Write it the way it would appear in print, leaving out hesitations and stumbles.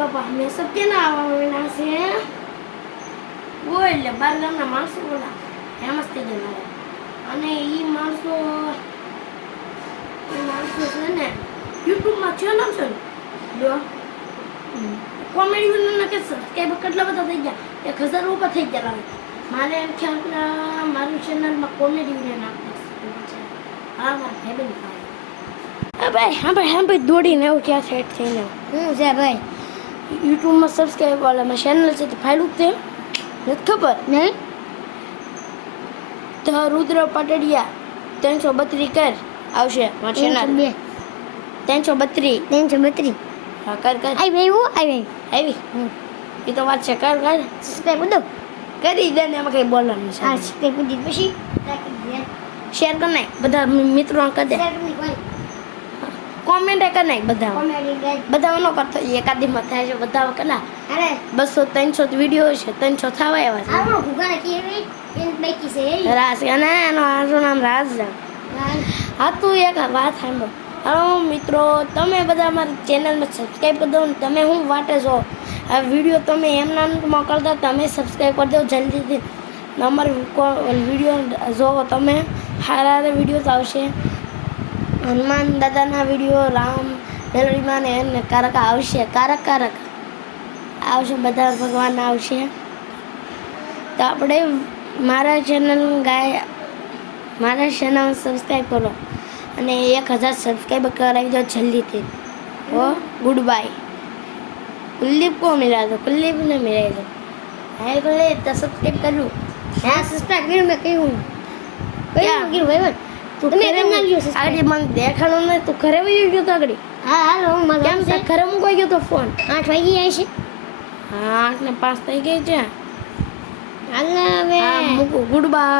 બાપા મેં સબ કે ના આવવાના છે वो એટલે બાર ગામના માણસો બોલા ફેમસ થઈ ગયા અને ઈ માણસો છે ને YouTube માં ચેનલ છે જો કોમેડી વિડિયો કે સબસ્ક્રાઇબર કેટલા બધા થઈ ગયા 1000 ઉપર થઈ ગયા મારે એમ છે મારું ચેનલમાં કોમેડી વિડિયો નાખવું છે હા મારા ફેમિલી હા ભાઈ દોડીને એવું ક્યાં સેટ થઈને હું છે ભાઈ YouTube માં સબસ્ક્રાઇબ વાળામાં ચેનલ છે તો ફાઇલ ઉતરે નથી ખબર નહીં તો રુદ્ર પટડિયા 332 કર આવશે મારું ચેનલ 332 હા કર આવી એ તો વાત છે કર સબસ્ક્રાઇબ બધું કરી દે ને એમાં કઈ બોલવાનું છે હા સબસ્ક્રાઇબ કરી પછી શેર કર નાખ બધા મિત્રોને કરી દે કોમેન્ટ કર નાખ બધા નો કરતો એકાદીમાં થાય છે બધા કલા અરે 200 300 વિડિયો છે 300 થવા આવ્યા છે ભૂગા કેવી એન બાકી છે રાજ અને એનો આનું નામ રાજ હા તું એક વાત સાંભળો હલો મિત્રો તમે બધા અમારી ચેનલમાં સબસ્ક્રાઇબ કરી દો ને તમે હું વાટે છો આ વિડીયો તમે એમના મોકલતા તમે સબસ્ક્રાઇબ કરી દો જલ્દીથી અમારી વિડીયો જોવો તમે સારા વિડીયો આવશે હનુમાન દાદાના વિડીયો રામ મેલડીમાં ને એને કારકા આવશે કારક આવશે બધા ભગવાન આવશે તો આપણે મારા ચેનલ સબસ્ક્રાઈબ કરો અને 1000 સબસ્ક્રાઈબર કરાવી દો જલ્દીથી ઓ ગુડ બાય कुलदीप को मिला दो कुलदीप ने मिला दो है कुलदीप तो सब्सक्राइब करूँ हाँ सब्सक्राइब करूँ मैं क्यों करूँ भाई તું મેરે ના ગયો છે આજે મને દેખાણો ને તું ઘરે વઈ ગયો તો આગળ હા હાલો મજા કેમ છે ઘરે મૂકી ગયો તો ફોન 8 વાગી જાય છે હા 8 ને 5 થઈ ગઈ છે હાલ હવે મૂકું ગુડ બાય